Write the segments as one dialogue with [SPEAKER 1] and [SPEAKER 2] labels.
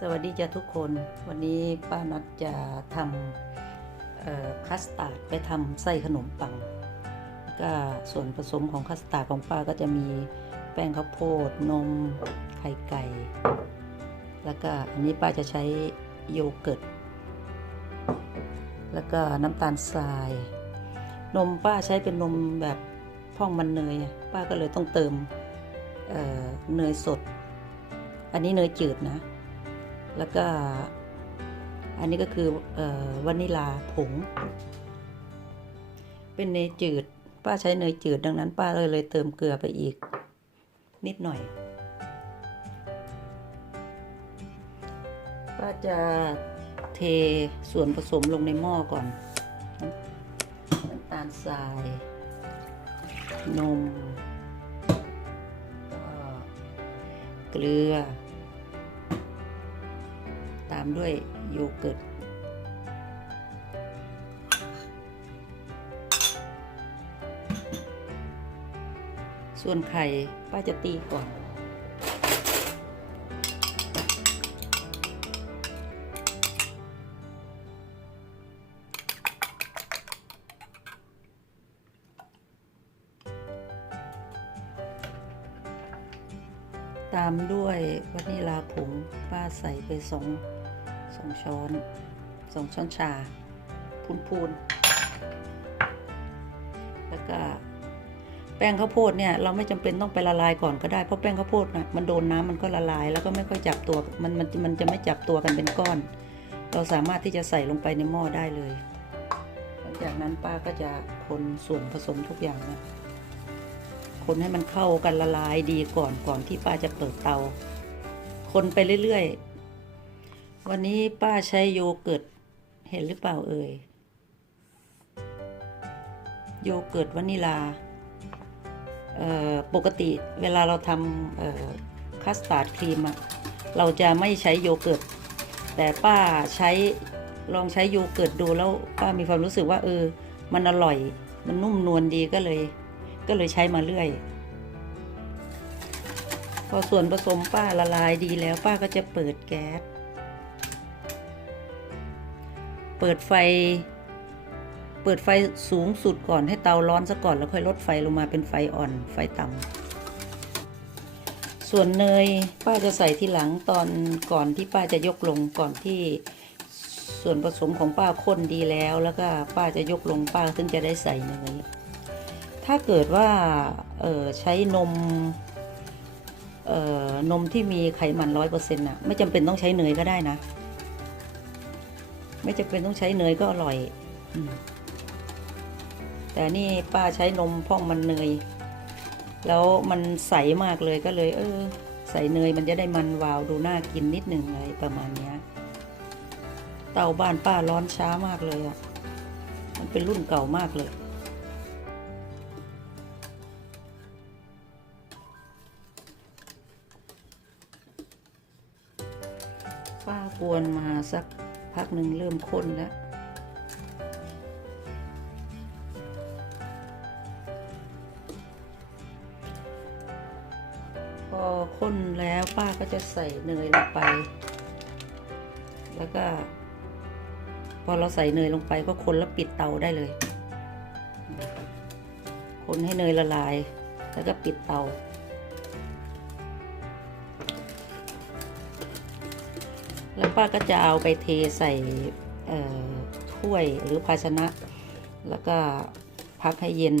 [SPEAKER 1] สวัสดีจ้ะทุกคนวันนี้ป้านัดจะทำคัสตาร์ดไปทำไส้ขนมปัง ก็ส่วนผสมของคัสตาร์ดของป้าก็จะมีแป้งข้าวโพดนมไข่ไก่ แล้วก็อันนี้ป้าจะใช้โยเกิร์ตแล้วก็น้ำตาลทราย นมป้าใช้เป็นนมแบบพ่องมันเนย ป้าก็เลยต้องเติมเเนยสด อันนี้เนยจืดนะ แล้วก็อันนี้ก็คือออวานิลาผง เป็นเนยจืด ป้าใช้เนยจืดดังนั้น ป้าเลยเลยเติมเกลือไปอีก นิดหน่อย ป้าจะเทส่วนผสมลงในหม้อก่อนน้ำตาลทราย นมก็เกลือามด้วยโยเกิร์ตส่วนไข่ป้าจะตีก่อนตามด้วยวานิลาผงป้าใส่ไปสอง งช้อนสองช้อนชา พูนๆ แล้วก็แป้งข้าวโพดเนี่ยเราไม่จำเป็นต้องไปละลายก่อนก็ได้เพราะแป้งข้าวโพดนะมันโดนน้ำมันก็ละลาย แล้วก็ไม่ค่อยจับตัวมันมันมันจะไม่จับตัวกันเป็นก้อน เราสามารถที่จะใส่ลงไปในหม้อได้เลยหลังจากนั้นป้าก็จะคนส่วนผสมทุกอย่างนะคนให้มันเข้ากันละลายดีก่อนก่อนที่ป้าจะเปิดเตา คนไปเรื่อยๆ วันนี้ป้าใช้โยเกิร์ตเห็นหรือเปล่าเอ่ย โยเกิร์ตวานิลาปกติเวลาเราทำคัสตาร์ดครีมเราจะไม่ใช้โยเกิร์ตแต่ป้าใช้ลองใช้โยเกิร์ตดูแล้วป้ามีความรู้สึกว่าเออ มันอร่อย มันนุ่มนวลดีก็เลย ก็เลยใช้มาเรื่อย พอส่วนผสมป้าละลายดีแล้วป้าก็จะเปิดแก๊ส เปิดไฟ เปิดไฟสูงสุดก่อนให้เตาร้อนซะก่อนแล้วค่อยลดไฟลงมาเป็นไฟอ่อนไฟต่ำส่วนเนยป้าจะใส่ทีหลังตอนก่อนที่ป้าจะยกลงก่อนที่ส่วนผสมของป้าข้นดีแล้วแล้วก็ป้าจะยกลงป้าถึงจะได้ใส่เนยถ้าเกิดว่าใช้นมนมที่มีไขมันร้อยเปอร์เซ็นต์ะไม่จำเป็นต้องใช้เนยก็ได้นะ ไม่จำเป็นต้องใช้เนยก็อร่อยอมแต่นี่ป้าใช้นมพ่องมันเนย แล้วมันใสมากเลยก็เลย เออ ใส่เนยมันจะได้มันวาวดูน่ากินนิดหนึ่งอะไรประมาณเนี้ย เตาบ้านป้าร้อนช้ามากเลยอะ่ะ มันเป็นรุ่นเก่ามากเลยป้ากวนมาสัก พักหนึ่งเริ่มข้นแล้ว พอข้นแล้วป้าก็จะใส่เนยลงไป แล้วก็ พอเราใส่เนยลงไปก็คนแล้วปิดเตาได้เลย คนให้เนยละลาย แล้วก็ปิดเตา แล้วป้าก็จะเอาไปเทใส่ถ้วยหรือภาชนะ แล้วก็พักให้เย็น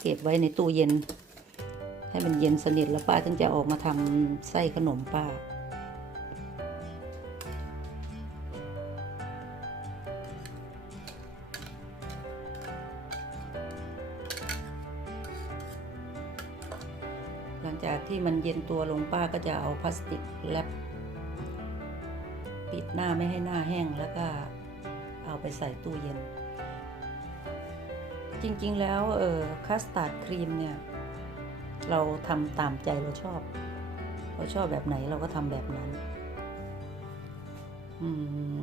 [SPEAKER 1] เก็บไว้ในตู้เย็น ให้มันเย็นสนิทแล้วป้าถึงจะออกมาทำไส้ขนมป้าหลังจากที่มันเย็นตัวลงป้าก็จะเอาพลาสติกแรป ปิดหน้าไม่ให้หน้าแห้งแล้วก็เอาไปใส่ตู้เย็น จริงๆแล้วเออคัสตาร์ดครีมเนี่ย เราทำตามใจเราชอบ เราชอบแบบไหนเราก็ทำแบบนั้นอื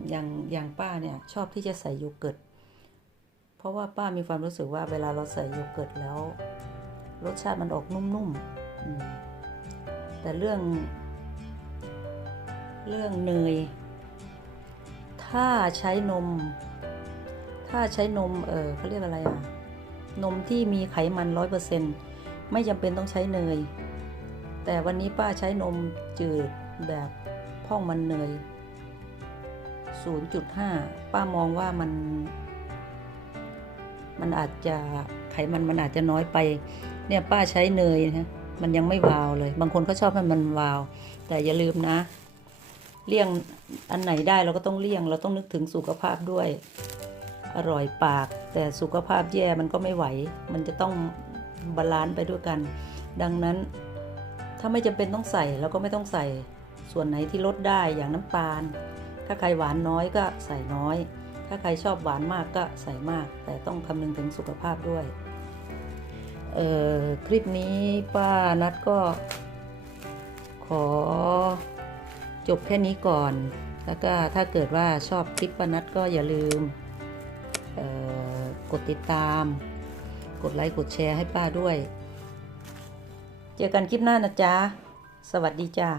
[SPEAKER 1] อย่างอย่างป้าเนี่ยชอบที่จะใส่โยเกิร์ตเพราะว่าป้ามีความรู้สึกว่าเวลาเราใส่โยเกิร์ตแล้ว รสชาติมันออกนุ่มๆอืแต่เรื่องเรื่องเนย ถ้าใช้นม ถ้าใช้นม เออเขาเรียกอะไรอะ นมที่มีไขมันร้อยเปอร์เซ็นไม่จำเป็นต้องใช้เนย แต่วันนี้ป้าใช้นมจืดแบบพ่องมันเนย 0.5 ป้ามองว่ามัน มันอาจจะไขมันมันอาจจะน้อยไป เนี่ยป้าใช้เนยนะมันยังไม่วาวเลย บางคนเขาชอบให้มันวาว แต่อย่าลืมนะ เลี่ยงอันไหนได้เราก็ต้องเลี่ยง เราต้องนึกถึงสุขภาพด้วย อร่อยปาก แต่สุขภาพแย่มันก็ไม่ไหว มันจะต้องบาลานซ์ไปด้วยกัน ดังนั้นถ้าไม่จำเป็นต้องใส่เราก็ไม่ต้องใส่ส่วนไหนที่ลดได้อย่างน้ำตาล ถ้าใครหวานน้อยก็ใส่น้อย ถ้าใครชอบหวานมากก็ใส่มาก แต่ต้องคำนึงถึงสุขภาพด้วยเออคลิปนี้ป้านัดก็ขอ จบแค่นี้ก่อน แล้วก็ถ้าเกิดว่าชอบคลิปป้านัดก็อย่าลืมกดติดตาม กดไลค์กดแชร์ให้ป้าด้วย เจอกันคลิปหน้านะจ๊ะ สวัสดีจ้า